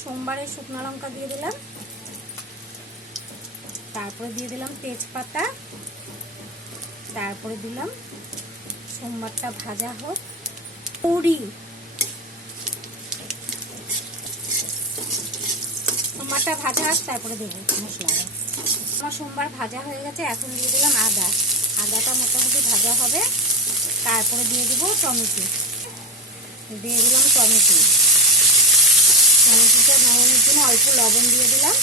সোমবারের শুকনো লঙ্কা দিয়ে দিলাম, তারপরে দিয়ে দিলাম তেজপাতা, তারপরে দিলাম সোমবারটা ভাজা হোক পুরি। সোমবারটা ভাজা হোক তারপরে দেবো মশলা। আমার সোমবার ভাজা হয়ে গেছে, এখন দিয়ে দিলাম আদা। আদাটা মোটামুটি ভাজা হবে, তারপরে দিয়ে দেবো টমেটো। দিয়ে দিলাম টমেটো। টমেটোটা নরমের জন্য অল্প লবণ দিয়ে দিলাম।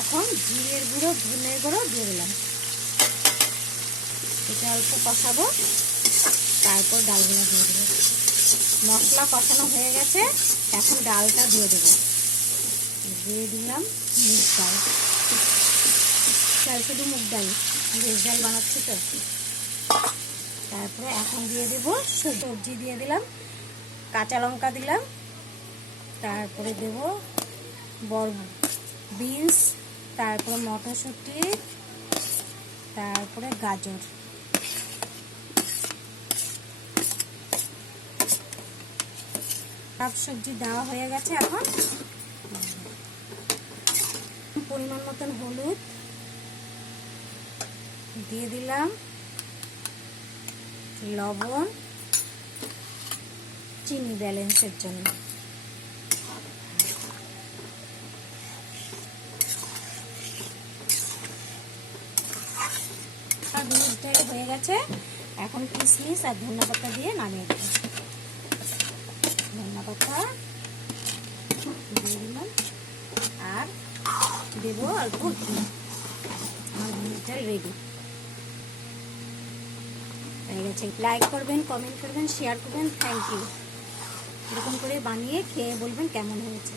এখন জিরের গুঁড়ো ধনের গুঁড়ো দিয়ে দিলাম। এটা অল্প কষাবো, তারপর ডালগুলো দিয়ে দেবো। মশলা কষানো হয়ে গেছে, এখন ডালটা দিয়ে দেবো। দিয়ে দিলাম মুগ ডাল। চাল শুধু মুগ ডাল, ভেজ ডাল বানাচ্ছি তো। তারপরে এখন দিয়ে দেবো সবজি। দিয়ে দিলাম কাঁচা লঙ্কা দিলাম, তারপরে দেব বিনস, তারপরে মটরশুঁটি, তারপরে গাজর। সব সবজি দেওয়া হয়ে গেছে। এখন পরিমাণ মতন হলুদ দিয়ে দিলাম, লবণ, চিনি ব্যালেন্সের জন্য। আর দুধটাই হয়ে গেছে, এখন কিশমিশ আর ধনেপাতা দিয়ে নামিয়ে দেবো। ধনেপাতা দিয়ে দিলাম আর দেবো অল্প ঘি। আমার ভেজটা রেডি হয়ে গেছে। লাইক করবেন, কমেন্ট করবেন, শেয়ার করবেন। Thank you. এরকম করে বানিয়ে খেয়ে বলবেন কেমন হয়েছে।